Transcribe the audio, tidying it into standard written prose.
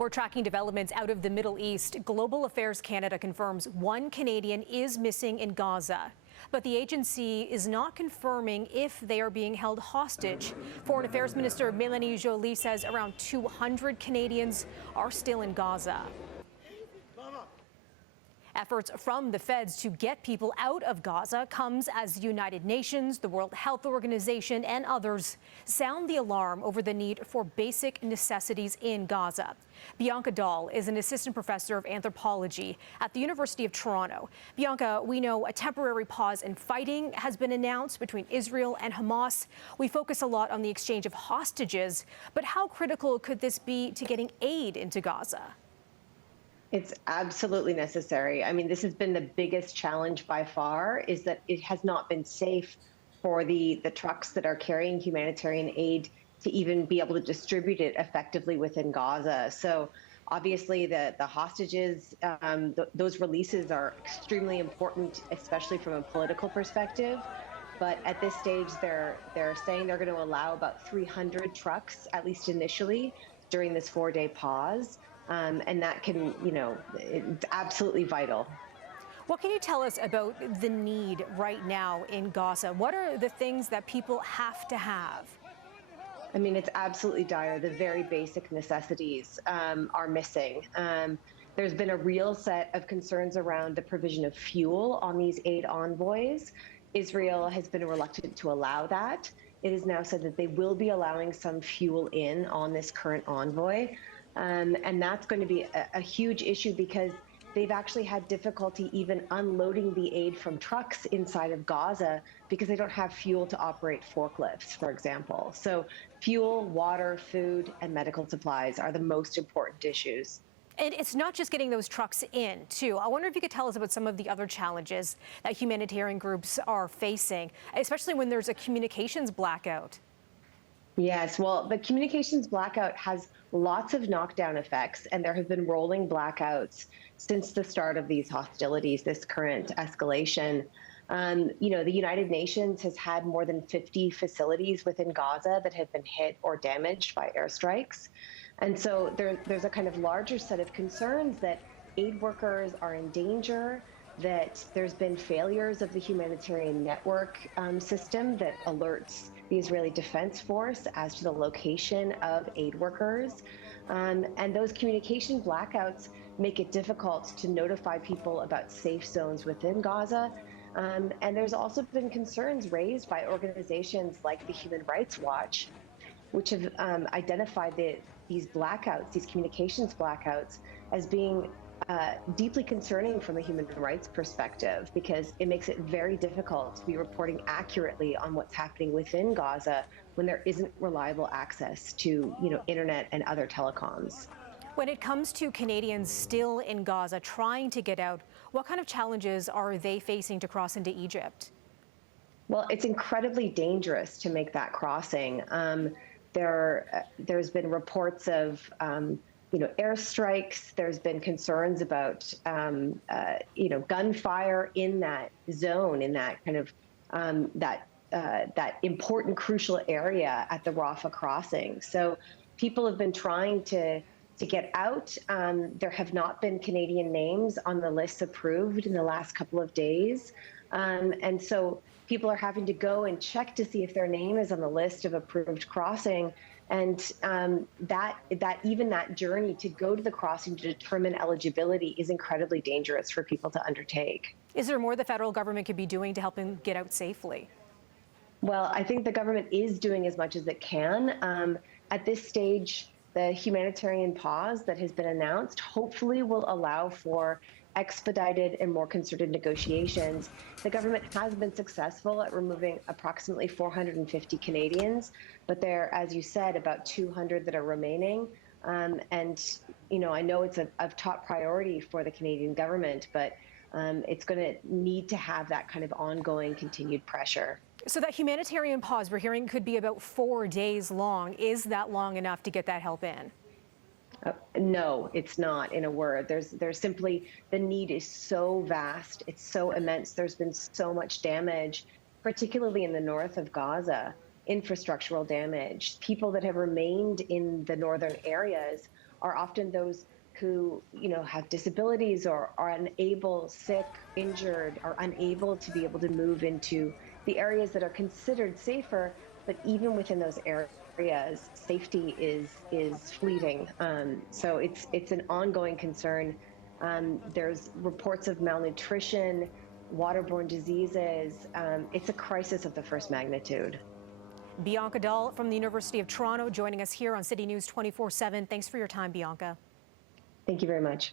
We're tracking developments out of the Middle East. Global Affairs Canada confirms one Canadian is missing in Gaza, but the agency is not confirming if they are being held hostage. Foreign Affairs Minister Mélanie Joly says around 200 Canadians are still in Gaza. Efforts from the feds to get people out of Gaza comes as the United Nations, the World Health Organization, and others sound the alarm over the need for basic necessities in Gaza. Bianca Dahl is an assistant professor of anthropology at the University of Toronto. Bianca, we know a temporary pause in fighting has been announced between Israel and Hamas. We focus a lot on the exchange of hostages, but how critical could this be to getting aid into Gaza? It's absolutely necessary. I mean, this has been the biggest challenge by far, is that it has not been safe for the trucks that are carrying humanitarian aid to even be able to distribute it effectively within Gaza. So obviously the hostages, those releases are extremely important, especially from a political perspective. But at this stage, they're saying they're going to allow about 300 trucks, at least initially, during this 4-day pause. And that can, it's absolutely vital. What can you tell us about the need right now in Gaza? What are the things that people have to have? I mean, it's absolutely dire. The very basic necessities are missing. There's been a real set of concerns around the provision of fuel on these aid envoys. Israel has been reluctant to allow that. It is now said that they will be allowing some fuel in on this current envoy. And that's going to be a huge issue because they've actually had difficulty even unloading the aid from trucks inside of Gaza because they don't have fuel to operate forklifts, for example. So fuel, water, food, and medical supplies are the most important issues. And it's not just getting those trucks in, too. I wonder if you could tell us about some of the other challenges that humanitarian groups are facing, especially when there's a communications blackout. Yes, well, the communications blackout has lots of knockdown effects, and there have been rolling blackouts since the start of these hostilities, this current escalation. The United Nations has had more than 50 facilities within Gaza that have been hit or damaged by airstrikes. And so there's a kind of larger set of concerns that aid workers are in danger, that there's been failures of the humanitarian network system that alerts the Israeli Defense Force as to the location of aid workers. And those communication blackouts make it difficult to notify people about safe zones within Gaza. And there's also been concerns raised by organizations like the Human Rights Watch, which have identified these blackouts, these communications blackouts, as being deeply concerning from a human rights perspective, because it makes it very difficult to be reporting accurately on what's happening within Gaza when there isn't reliable access to, internet and other telecoms. When it comes to Canadians still in Gaza trying to get out, what kind of challenges are they facing to cross into Egypt? Well, it's incredibly dangerous to make that crossing. There's been reports of airstrikes. There's been concerns about, gunfire in that zone, in that kind of that important, crucial area at the Rafah crossing. So people have been trying to get out. There have not been Canadian names on the list approved in the last couple of days. And so people are having to go and check to see if their name is on the list of approved crossing. And that journey to go to the crossing to determine eligibility is incredibly dangerous for people to undertake. Is there more the federal government could be doing to help them get out safely? Well, I think the government is doing as much as it can. At this stage, the humanitarian pause that has been announced hopefully will allow for expedited and more concerted negotiations. The government has been successful at removing approximately 450 Canadians, but there are, as you said, about 200 that are remaining. And, I know it's of top priority for the Canadian government, but it's going to need to have that kind of ongoing continued pressure. So that humanitarian pause we're hearing could be about 4 days long. Is that long enough to get that help in? No, it's not, in a word. There's simply, the need is so vast, it's so immense. There's been so much damage, particularly in the north of Gaza, infrastructural damage. People that have remained in the northern areas are often those who, have disabilities or are unable, sick, injured, are unable to be able to move into the areas that are considered safer. But even within those areas, safety is fleeting. So it's an ongoing concern. There's reports of malnutrition, waterborne diseases. It's a crisis of the first magnitude. Bianca Dahl from the University of Toronto joining us here on City News 24/7. Thanks for your time, Bianca. Thank you very much.